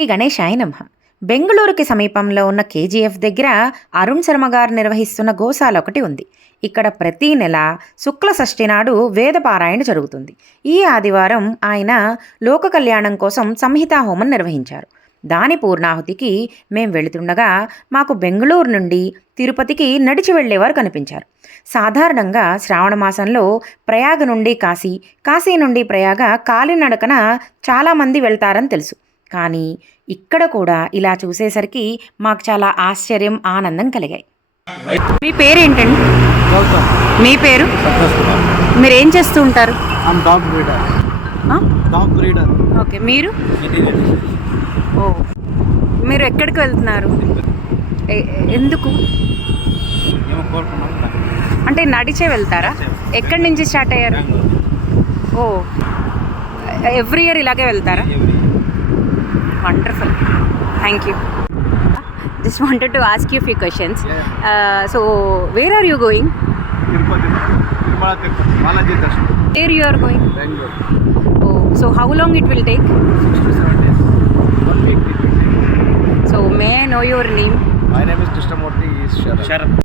శ్రీ గణేశాయ నమ. బెంగళూరుకి సమీపంలో ఉన్న కేజీఎఫ్ దగ్గర అరుణ్ శర్మ గారు నిర్వహిస్తున్న గోశాల ఒకటి ఉంది. ఇక్కడ ప్రతి నెల శుక్ల షష్ఠి నాడు వేద పారాయణ జరుగుతుంది. ఈ ఆదివారం ఆయన లోక కళ్యాణం కోసం సంహితా హోమం నిర్వహించారు. దాని పూర్ణాహుతికి మేం వెళుతుండగా మాకు బెంగళూరు నుండి తిరుపతికి నడిచి వెళ్ళేవారు కనిపించారు. సాధారణంగా శ్రావణ మాసంలో ప్రయాగ నుండి కాశీ కాశీ నుండి ప్రయాగ కాలినడకన చాలామంది వెళ్తారని తెలుసు. కానీ ఇక్కడ కూడా ఇలా చూసేసరికి మాకు చాలా ఆశ్చర్యం ఆనందం కలిగాయి. మీ పేరేంటండి? గౌతమ్. మీ పేరు? మీరు ఏం చేస్తూ ఉంటారు? ఓకే మీరు? ఓ మీరు ఎక్కడికి వెళ్తున్నారు? ఎందుకు? అంటే నడిచే వెళ్తారా? ఎక్కడి నుంచి స్టార్ట్ అయ్యారు? ఓ ఎవ్రీ ఇయర్ ఇలాగే వెళ్తారా? wonderful. Thank you. Just wanted to ask you a few questions. Yeah. Uh, so, where are you going? Tirupati. Tirupati. Where you are going? Bangalore. Oh, so how long it will take? Six days. One week. So, may I know your name? My name is Krishnamurti Sharan. Sharan.